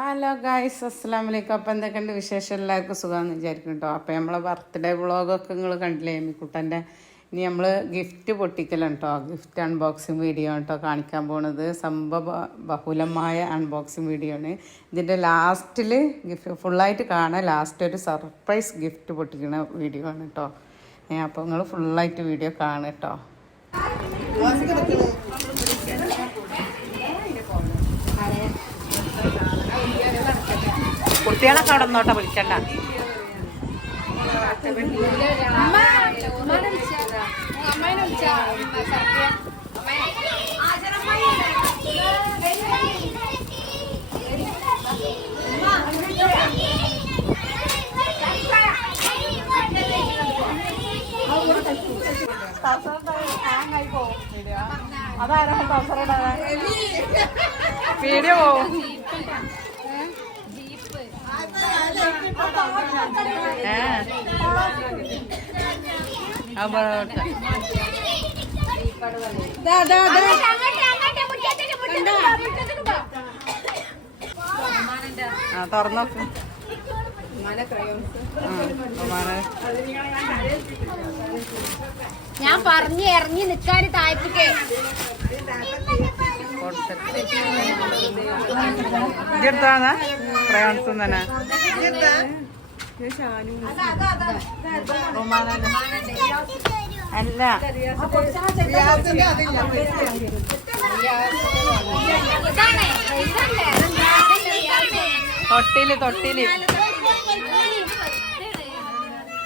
Hello guys അസ്സാം വലൈക്കും അപ്പം എന്തൊക്കെയുണ്ട് വിശേഷം? എല്ലാവർക്കും സുഖമാണെന്ന് വിചാരിക്കും കേട്ടോ അപ്പം നമ്മളെ ബർത്ത്ഡേ വ്ളോഗൊക്കെ നിങ്ങൾ കണ്ടില്ലേ? എമ്മിക്കുട്ടന്റെ ഇനി നമ്മൾ ഗിഫ്റ്റ് പൊട്ടിക്കലാണ് കേട്ടോ ഗിഫ്റ്റ് അൺബോക്സിങ് വീഡിയോ കേട്ടോ കാണിക്കാൻ പോണത്. സംഭവ ബഹുലമായ അൺബോക്സിങ് വീഡിയോ ആണ്. ഇതിന്റെ ലാസ്റ്റിൽ ഗിഫ്റ്റ് ഫുള്ളായിട്ട് കാണാൻ ലാസ്റ്റ് ഒരു സർപ്രൈസ് ഗിഫ്റ്റ് പൊട്ടിക്കുന്ന വീഡിയോ ആണ് കേട്ടോ അപ്പോൾ നിങ്ങൾ ഫുള്ളായിട്ട് വീഡിയോ കാണുക കേട്ടോ കുട്ടികളൊക്കെ അവിടെ നിന്നോട്ടെ വിളിക്കണ്ട. വീഡിയോ ആ ഞാൻ പറഞ്ഞു ഇറങ്ങി നിക്കാന് താഴ്ത്തിക്കേ. ഇതെടുത്താണ് പ്രയാൺസ് തന്നെ അല്ല. തൊട്ടിൽ തൊട്ടിൽ.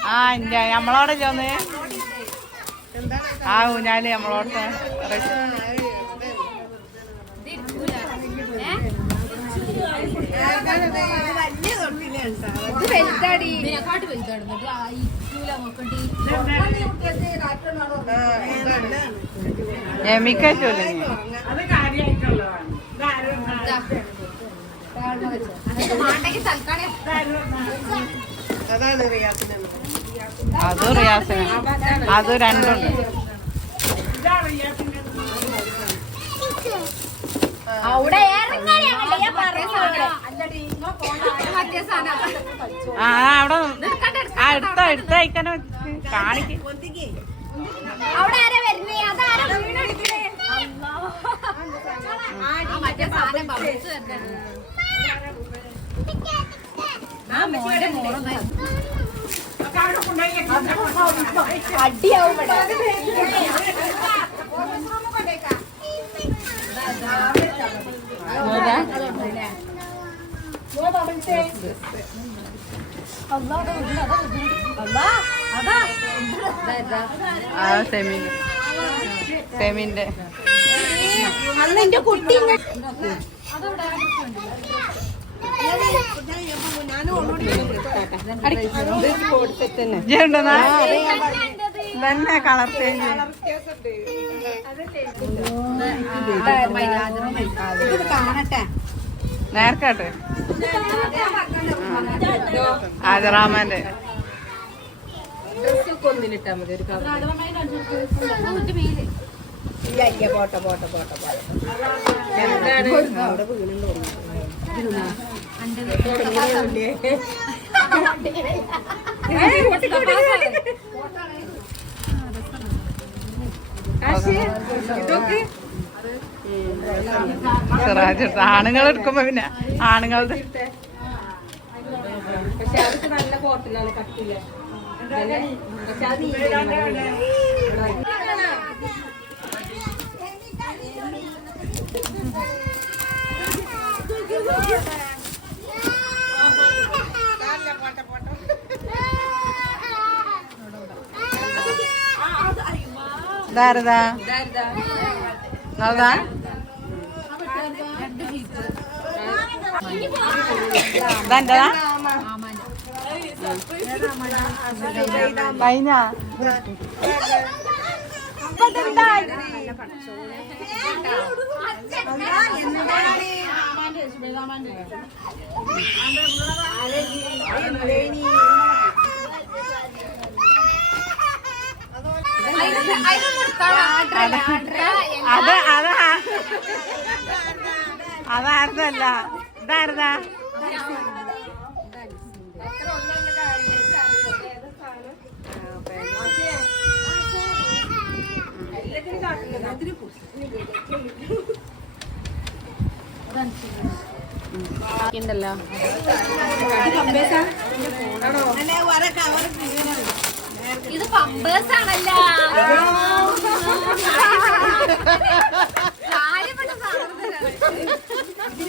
ആ ഇല്ല നമ്മളോടെ ചോന്ന്. ആ ഊഞ്ഞാൽ നമ്മളോടത്തെ ഇത് വലുതാടി. ഇതിനെക്കാട്ട് വലുതാണ്. എമിക്കല്ലേ അതും റിയാസിന്. അതും രണ്ടുണ്ട് അവിടെ ഞാൻ മറ്റേ സാധനം. ആ അവിടെ അയക്കാനോ. കാണിക്ക്. അവിടെ ആരാ വരുന്നേ? അതാരാ വീണെടുക്കണേ? മറ്റേ സാധനം ബബിൾസ് വരുന്നുണ്ട്. അടിയാവും ഇവിടെ. ഏതാ? ആ സെമിന്റെ സെമിന്റെ അന്ന് എന്റെ കുട്ടി? തന്നെ കളർ ചേഞ്ച് നേർക്കാട്ട് ആജറാമാന്റെ സിറാജ് എടുത്ത ആണുങ്ങൾ എടുക്കുമ്പോ പിന്നെ ആണുങ്ങളുടെ ഇതാരതാ? നിങ്ങളതാ ഇതെന്റെതാ കഴിഞ്ഞ? അത് അതാ അതായിരുന്നല്ല ഉണ്ടല്ലോ ഇത് പമ്പേഴ്സ് ആണല്ലോ.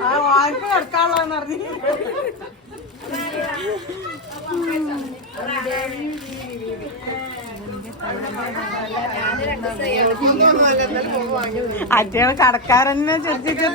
ആ വായ്പ കിടക്കാനുള്ളതെന്ന് പറഞ്ഞു. അച്ഛൻ കടക്കാരനെ ചെറിച്ച്